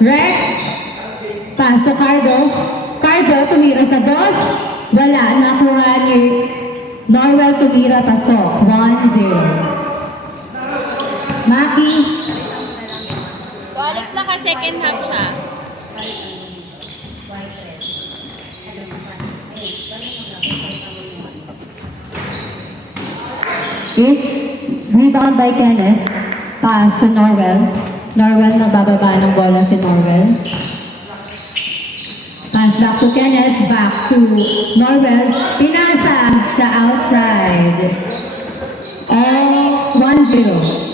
Rex. Pass to Cardo. Cardo tumira sa dos. Wala. Nakuha ni Norwell tumira pasok. 1-0. Maki. Alex, naka-second half siya. Rebound by Kenneth. Pass to Norwell. Norwell nagbababa ng bola si Norwell. Pass back to Kenneth. Back to Norwell. Pinasa sa outside. 1-0.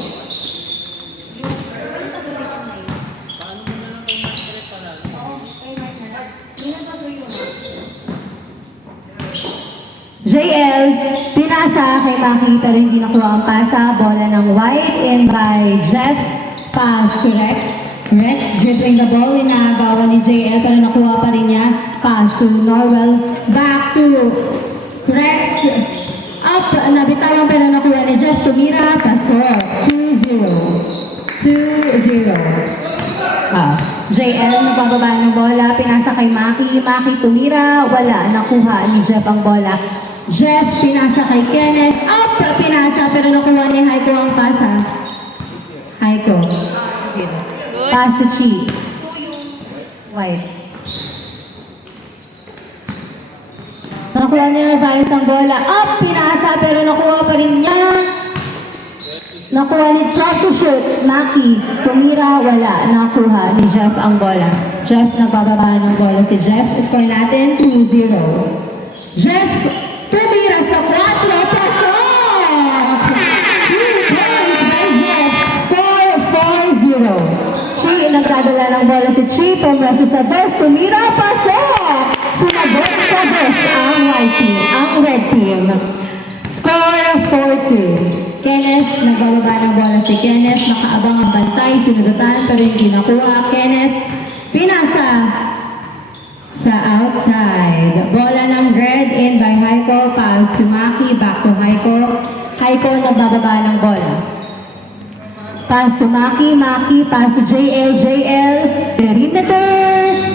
JL, pinasa kay Maki pero hindi nakuha ang pasa. Bola ng White in by Jeff. Pass to Rex. Rex dribbling the ball. Inagawa ni JL pero nakuha pa rin niya. Pass to Norwell. Back to Rex. Up. Nabitawan pero nakuha ni Jeff. Tumira. Pasok. 2-0. 2-0. JL nagbababa ng bola. Pinasa kay Maki. Maki tumira. Wala. Nakuha ni Jeff ang bola. Jeff, pinasa kay Kenneth. Up! Pinasa, pero nakuha ni Haiko ang pasa. Haiko. Pass to Chi. White. Nakuha ni Narvaez ang bola. Up! Pinasa, pero nakuha pa rin niya. Nakuha ni Drop to shoot. Maki. Tumira, wala. Nakuha ni Jeff ang bola. Jeff, nagbababa ng bola si Jeff. Score natin, 2-0. Jeff, tumira sa 4, pasok! 2 points by Jeff. Score 4-0. Chi, nagdadala ng bola si Chi. Pumreso sa dos. Tumira, pasok! Sumagot sa dos ang white team, ang red team. Score 4-2. Kenneth, nagbababa ng bola si Kenneth. Nakaabang ang bantay. Sinudutan pero hindi nakuha. Kenneth, pinasa sa outside. Bola ng red in by Haiko. Pass to Maki. Back to Haiko. Haiko nagbababa ng bola. Pass to Maki. Maki. Pass to JL. JL. Perimeter.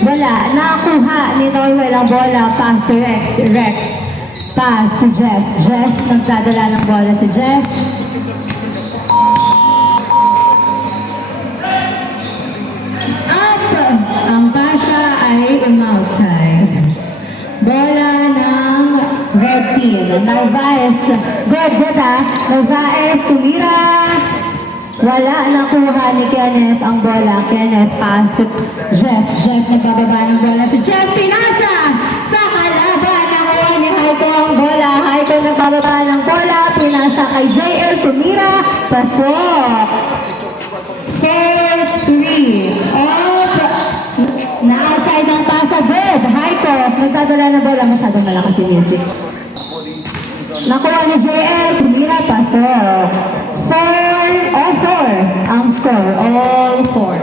Wala. Nakuha ni Norwell ang bola. Pass to Rex. Rex. Pass to Jeff. Jeff. Nagdadala ng bola si Jeff. Up. Ang pasa ay outside. Bola ng red team. Narvaez. Good ha. Narvaez. Tumira. Wala. Nakuha ni Kenneth ang bola. Kenneth pass to Jeff. Jeff nagbababa ng bola. Si Jeff pinasa sa kalaban. Nakuha ni Haiko ang bola. Haiko nagbababa ng bola. Pinasa kay JL. Tumira. Pasok. 4-3. Up. Na-outside ang pasa. Good. Haiko. Nagdadala ng bola. Masyadong malakas yung music. Nakuha ni JL. Tumira. Pasok. 4 ang score. All 4.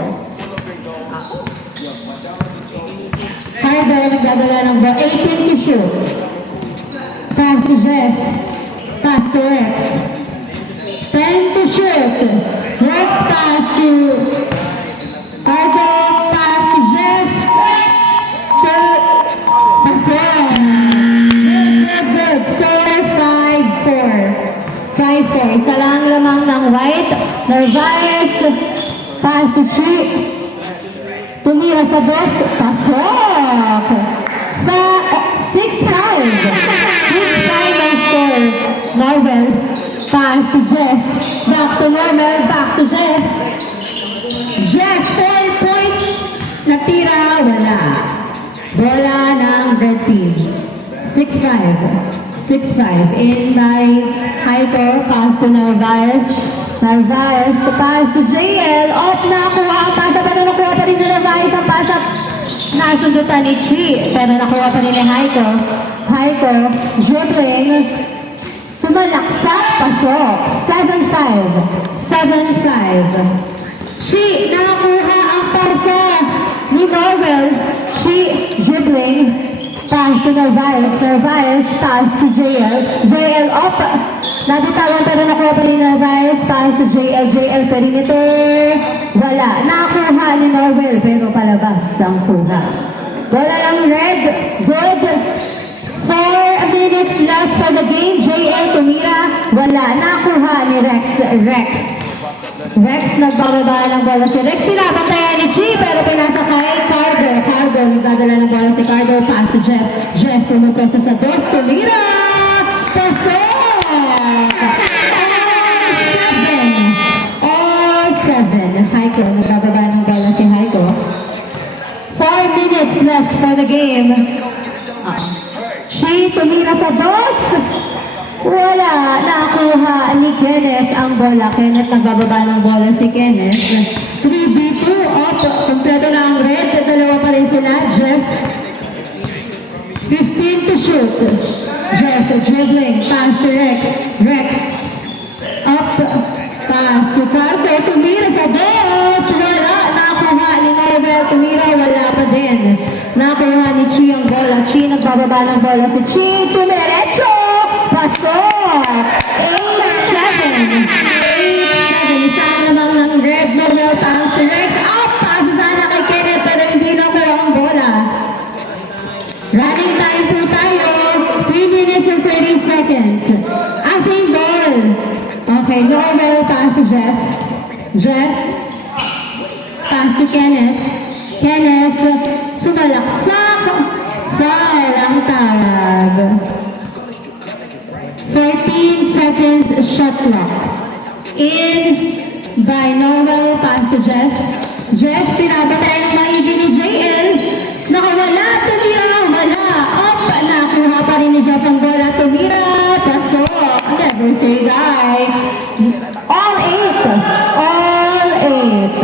Cardo nagdadala ng bola. 18 to shoot. Pass to Jeff. Pass to Rex. 10 to shoot. Rex pass to Cardo. Pass to Jeff. Good. Score 5-4. 5-4. Isa lang lamang ng white. Narvaez. Pass to Chi. Tumira sa dos. Pasok. 6-5. 6-5 ang score. Norwell. Pass to Jeff. Back to Norwell. Back to Jeff. Jeff, 4 point. Natira. Wala. Bola ng red team. 6-5. 6-5. In by Haiko. Pass to Narvaez. Narvaez. Pass to JL. Off na. Kuha ang pasa. Pero nakuha pa rin ni Narvaez ang pasa. Nasundutan ni Chi. Pero nakuha pa rin ni Haiko. Haiko. Dribbling. Sumalaksak. Pasok. 7-5. 7-5. Chi. Nakuha ang pasa ni Norwell. Chi. Dribbling. Pass to Narvaez. Narvaez. Pass to JL. JL up. Nabitawan pero nakuha pa ni Narvaez. Pass to JL. JL perimeter. Wala. Nakuha ni Norwell pero palabas ang kuha. Wala lang red. Good. 4 minutes left for the game. JL tumira. Wala. Nakuha ni Rex. Rex nagbababa ng bola si Rex. Pinabantayan ni Chi pero pinasa kay Cardo. Cardo nagdadala ng bola si Cardo. Pass to Jeff. Jeff pumapasa sa dos. Tumira. Pasok. All seven. Haiko nagbababa ng bola si Haiko. 4 minutes left for the game. Chi tumira sa dos. Wala, nakuha ni Kenneth ang bola. Kenneth nagbababa ng bola si Kenneth. 3v2 up. Kompleto na ang red. Dalawa pa rin sila. Jeff. 15 to shoot. Jeff dribbling. Pass to Rex. Rex. Up. Pass to Cardo. Tumira sa dos. Wala. Nakuha ni Norbel. Tumira. Wala pa din. Nakuha ni Chi ang bola. Chi nagbababa ng bola si Chi. Tumiretso. Pasok! 8-7. Isa naman ng red. Norbel pass to Rex. Up! Pass sana kay Kenneth pero hindi nakuha ang bola. Running time po tayo. 3 minutes and 30 seconds. Asing ball. Okay, Norbel pass to Jeff. Jeff. Pass to Kenneth. Kenneth. Sumalaksak. Foul ang tawag. 14 seconds shot clock. In by Norbel, pass to Jeff. Jeff, pinapatay ng maigi ni JL. Nakawala, tumira, wala. Up, nakuha pa rin ni Jeff ang bola. Tumira, pasok. Never say die. All 8. All 8.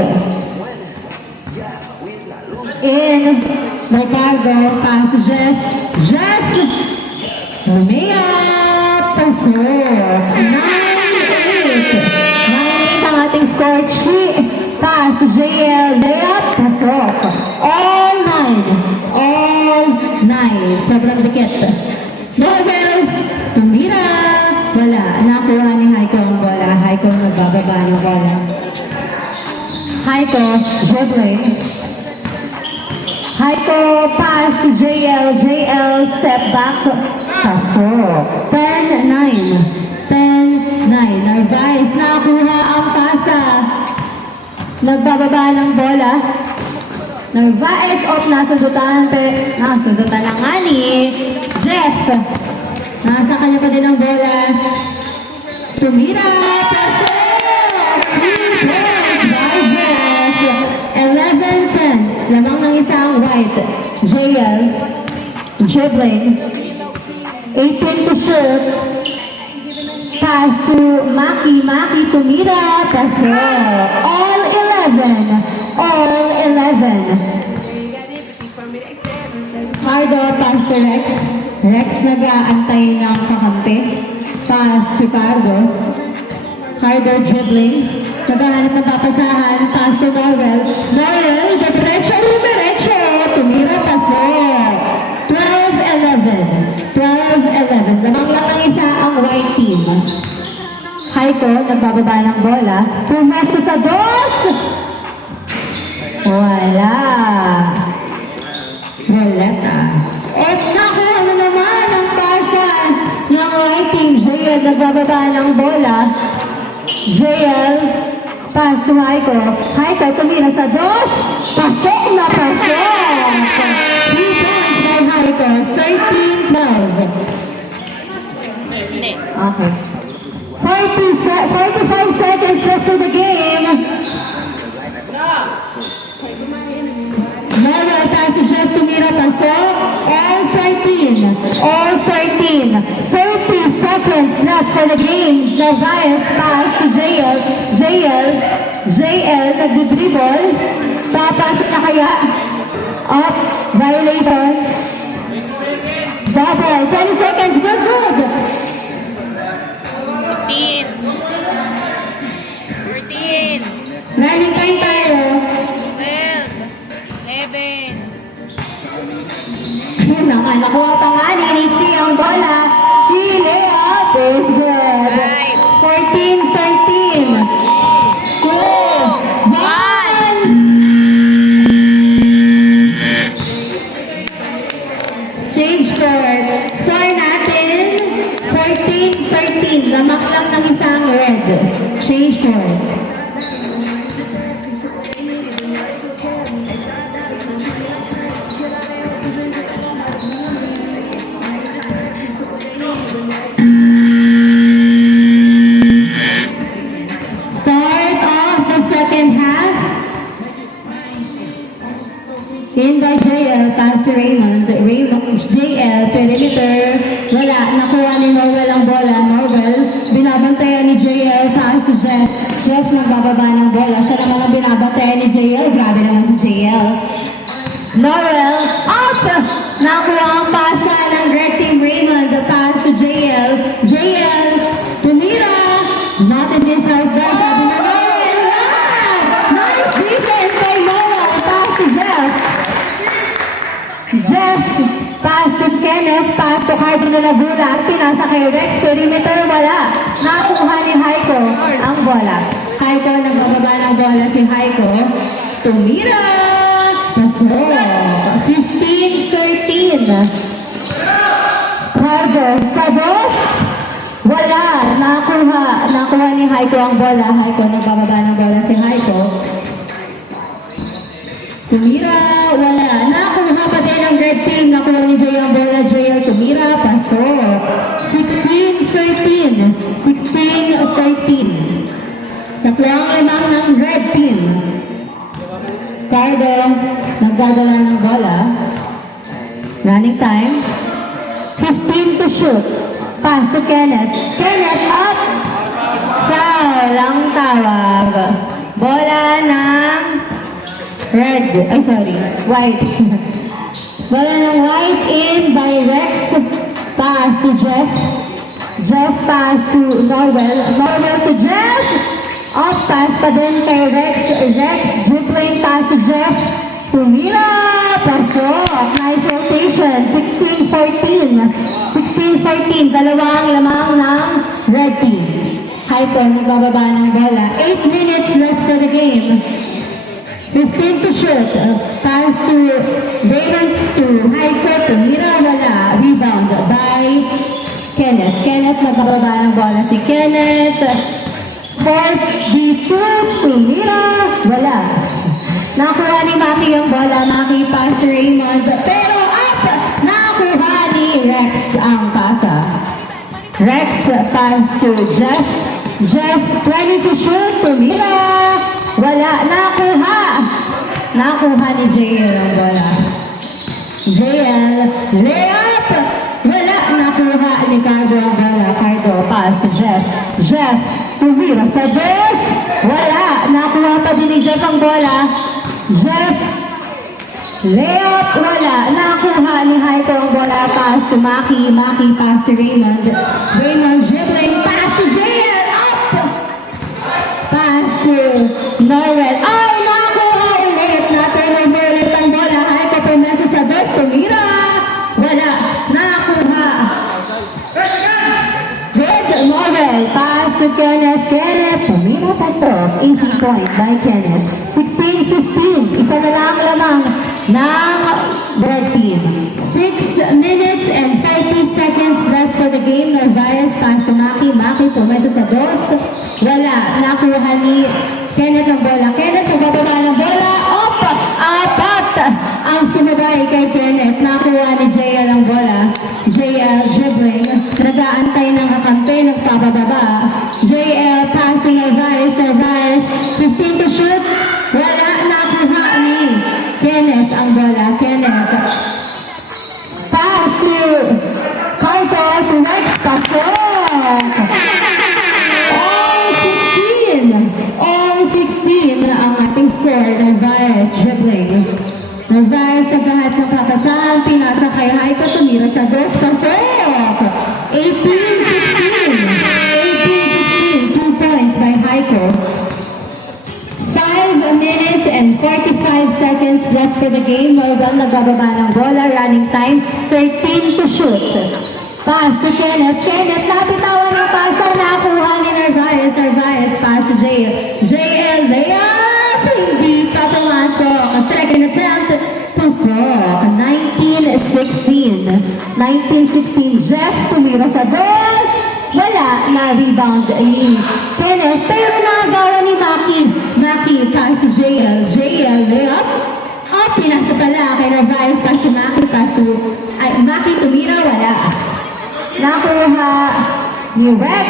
In by Cargo, pass to Jeff. Jeff, Romeo. Pasok. 9-8. 9-8 ang ating score. Chi. Pass to JL. Layup. Pasok. All 9. All 9. Sobrang dikit. Norbel. Tumira. Wala. Nakuha ni Haiko ang bola. Haiko nagbababa ng bola. Haiko. Dribbling. Haiko. Pass to JL. JL. Step back. Pasok. 10-9. 10-9. Narvaez, nakuha ang pasa. Nagbababa ng bola. Narvaez, nasundutan. Nasundutan lang nga ni Jeff. Nasa kanya pa din ang bola. Tumira. Pasok. 2 points by Jeff. 11-10. Lamang ng isang white. JL. Dribbling. 18 to shoot. Pass to Maki. Maki tumira. Pasok. All 11. All 11. Cardo pass to Rex. Rex nag-aantay ng kakampi. Pass to Cardo. Cardo dribbling. Naghahanap ng papasahan. Pass to Norwell. Norwell, diretso. Tumira. Pasok. 12-11. 12-11. Lamang lang ang isa ang white team. Haiko, nagbababa ng bola. Pumesto sa dos. Wala. Roleta. At nakuha na naman ang pasa ng white team. JL nagbababa ng bola. JL. Pass to Haiko. Haiko tumira sa dos. Pasok na pasok. 3 points by Haiko. 13-12. Okay. 45 seconds left for the game. Norbel pass to Jeff tumira pasok. All 13. All 13. 30 seconds left for the game. Narvaez pass to JL. JL nagdi-dribble. Papasok na kaya. Up. Violation. Double. 20 seconds. Good. 14. Running time tayo. 12. 11. Nakuha pa nga ni Richie ang bola. She layup is good. change court. Start of the second half. In by JL, pass to Raymond. JL, perimeter. Wala, nakuha ni Norwell ang bola. Norwell, binabantayan ni JL, pass to Jeff. Jeff nagbababa ng bola. Siya naman ang binabantayan ni JL. Grabe naman si JL. Norwell, up! Nakuha ang pasa ng red team Raymond. The pass to JL. JL, tumira. Not in this house, guys. Sabi na Norwell. Yeah! Nice defense by Norwell. Pass to Jeff. Jeff, pass to Kenneth, pass to Harvey na nabula, pinasa kay Rex, perimeter, wala. Nakuha ni Haiko ang bola. Haiko, nagbababa ng bola si Haiko. Tumira! Paso! 15-13. Carlos, sa dos. Wala. Nakuha ni Haiko ang bola. Haiko, nagbababa ng bola si Haiko. Tumira, wala. Nakuha pa din ang red team. Nakuha ni Jay ang bola. JL tumira, paso. 16-13. 16-13. Tatlo ang limang ng red team. Cardo, nagdadala ng bola. Running time. 15 to shoot. Pass to Kenneth. Kenneth up. Foul ang tawag. Bola ng red, white. Bola ng white in by Rex. Pass to Jeff. Jeff pass to Norwell. Norwell to Jeff. Off pass pa din kay Rex. Rex dribbling pass to Jeff. Tumira. Pasok. Nice rotation. 16-14. 16-14. Dalawang lamang ng red team. Haiko nagbababa ng bola. 8 minutes left for the game. 15 to shoot. Pass to Raymond to Haiko. Tumira, wala. Rebound by Kenneth. Kenneth, nagbababa ng bola si Kenneth. 4-2. Tumira, wala. Nakuha ni Maki yung bola. Maki pass to Raymond. Pero up! Nakuha ni Rex ang pasa. Rex pass to Jeff. Jeff, ready to shoot. Tumira. Wala. Nakuha ni JL ang bola. JL, layup! Wala. Nakuha ni Cardo ang bola. Cardo, pass to Jeff. Jeff, tumira sa dos. Wala. Nakuha pa din ni Jeff ang bola. Jeff, layup. Wala. Nakuha ni Haito ang bola. Pass to Maki. Maki, pass to Raymond. Raymond dribbling. Pass to JL. Up! Pass to Norwell. Ay, nakuha ulit. Na-turnover ulit ang bola. Haito pumesa sa dos. Tumira. Wala. Nakuha. Good. Norwell. Pass to Kenneth. Kenneth. Tumira pasok. Easy point by Kenneth. 16-15. Isa na lang lamang ng red team. 6 minutes and 30 seconds left for the game. Narvaez pass to Maki. Maki pumesa sa dos. Wala. Nakuha ni Kenneth ang bola. Kenneth nagbababa ng bola. Op! Apat! Ang sumabay kay Kenneth. Nakuha ni JL ang bola. JL dribbling. Nag-aantay ng kakampi. Nagpapababa. JL pass to Narvaez. Narvaez 15 to shoot. Wala. Nakuha ni Kenneth ang bola. Kenneth. Pass to Carter to Rex. Pasok! All 16 ang ating score. Narvaez dribbling. Narvaez naglahat ng papasan. Pinasa kay Haiko. Tumira sa dos. Pasok! 18-16. 2 points by Haiko. 5 minutes and 45 seconds left for the game. Norwell nagbababa ng bola. Running time 13 to shoot. Pass to Kenneth. Kenneth, napitawan ng pasa. Nakuha ni Narvaez. Narvaez, pass to JL. JL, layup! Hindi pa pumasok. Second attempt, pasok. 19-16. 19-16. Jeff, tumira sa dos. wala na rebound ni Kenneth, pero nakagawa ni Maki. Maki, pass to JL. JL, layup. Oh, pinasa pala kay Narvaez, pass to Maki, Maki tumira, wala. Nakuha ni Rex,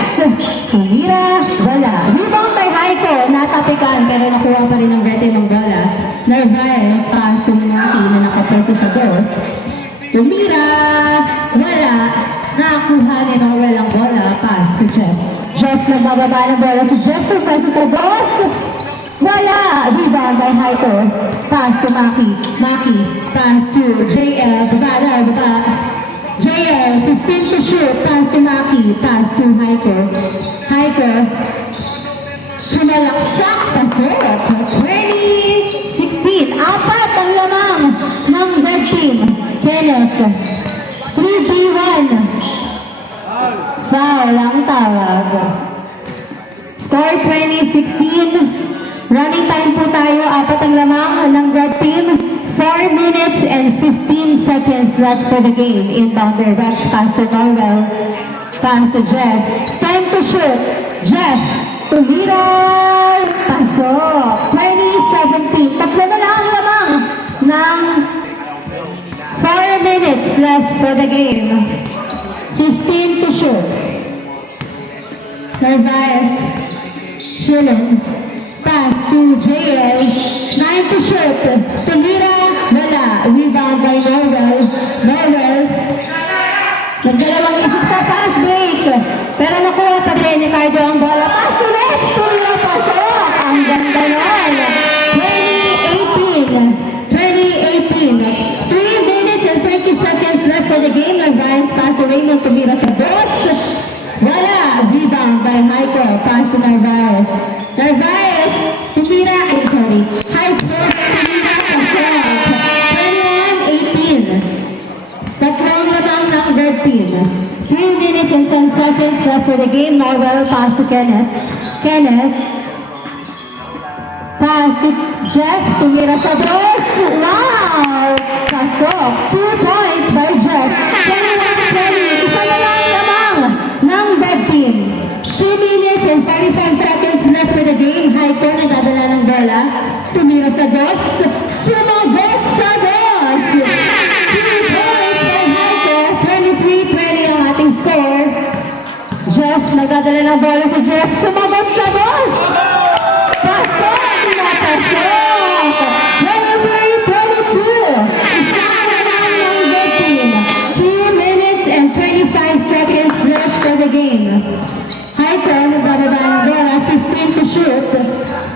tumira, wala. Rebound kay Haiko, natapikan, pero nakuha pa rin ng Vete ng bola. Narvaez, pass to Maki na nakapeso sa dos. Tumira, wala. Nakuha ni Noel ang bola, pass to Jeff. Jeff nagbababa ng bola si Jeff, peso sa dos. Wala! Rebound by Haiko. Pass to Maki. Maki. Pass to JL. Baba. JL, 15 to shoot. Pass to Maki. Pass to Haiko. Haiko. Sumalaksak. Pasok. 20-16. Apat ang lamang ng red team. Kenneth. 3v1. Foul ang tawag. Score 20-16. Running time po tayo, apat ang lamang ng red team. 4 minutes and 15 seconds left for the game. Inbounder Rex, pass to Norwell. Pass to Jeff. Time to shoot. Jeff, tumira. Pasok. 2017. Tatlo na lang ang lamang ng 4 minutes left for the game. 15 to shoot. Narvaez. Shilin. Pass to JL. 9 to shoot. Tumira. Wala. Rebound by Norwell. Norwell. Nagdalawang isip sa fast break. Pero nakuha pa rin ni Cardo ang bola. Pass to Rex. Tumira. Pasok. Ang ganda nun. 2018. 3 minutes and 20 seconds left for the game. Narvaez. Pass to Raymond. Tumira sa dos. Wala. Rebound by Michael. Pass to Narvaez. Narvaez, tumira, high foot, tumira, pasok. 21-18. Tatlong lamang ng red team. 3 minutes and 10 seconds left for the game. Norwell, pass to Kenneth. Kenneth, pass to Jeff, tumira sa dos. Wow! Pasok. 2 points by Jeff. 21-20. Isa na lang lamang ng red team. 2 minutes and 35 seconds left for the game. Haiko nadadala ng bola. Tumira sa dos. Sumagot sa dos. 2 points by Haiko. 23-20 ang ating score. Jeff, nagdadala ng bola sa Jeff. Sumagot sa dos. Pasok. Pinapasok. 23-22. Isang na lang ng red team. 2 minutes and 25 seconds left for the game. Haiko, nagbababa ng bola, 15 to shoot.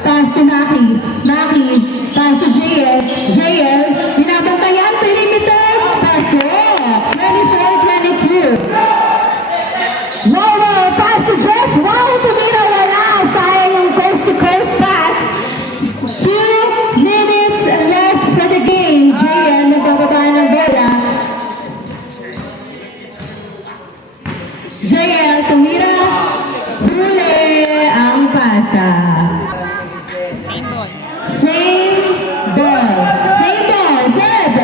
Pass to Maki. Maki, pass to JL. JL, binabantayan, perimeter. Pasok. 24-22. Wow, pass to Jeff. Wow, tumira, wala. Sayang yung coast-to-coast pass. 2 minutes left for the game. JL, nagbababa ng bola. JL, tumira. Huli ang pasa. Same ball. Same ball. Same ball. Good.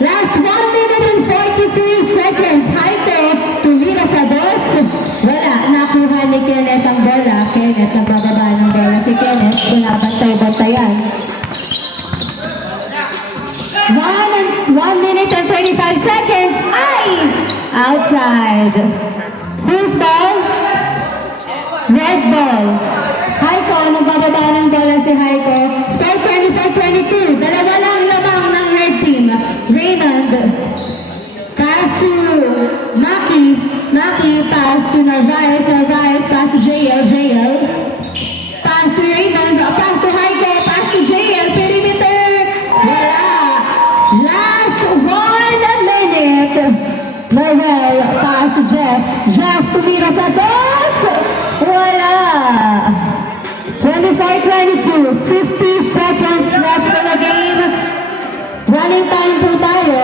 Last 1 minute and 43 seconds. Haiko, tumira sa dos. Wala. Nakuha ni Kenneth ang bola. Kenneth, nagbababa ng bola si Kenneth. Binabantay-bantayan. 1 minute and 35 seconds. Ay! Outside. Whose ball? Red ball. Haiko, nagbababa ng bola si Haiko. Score 25-22. Dalawa lang lamang ng red team. Raymond. Pass to Maki. Maki, pass to Narvaez. Narvaez, pass to JL. JL. Pass to Raymond. Pass to Haiko. Pass to JL. Perimeter. Wala. Last 1 minute. Noel, pass to Jeff. Jeff, tumira sa dos. Wala. 24-22. 50 seconds left for the game. Running time po tayo.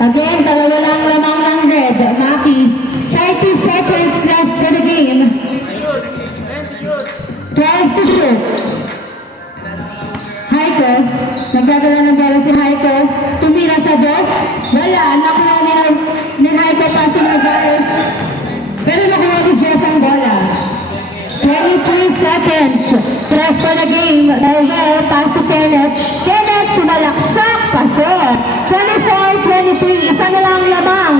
Again, dalawa lang lamang ng red. Maki, 30 seconds left for the game. 12 to shoot. Haiko, nagdadala ng bola si Haiko. Tumira sa dos. Wala, nakuha ni Haiko, pass to Narvaez. Pero nakuha ni seconds. Press for the game. Noel, pass to Kenneth. Kenneth, sumalaksak. Pasok. 24-23. Isa na lang lamang.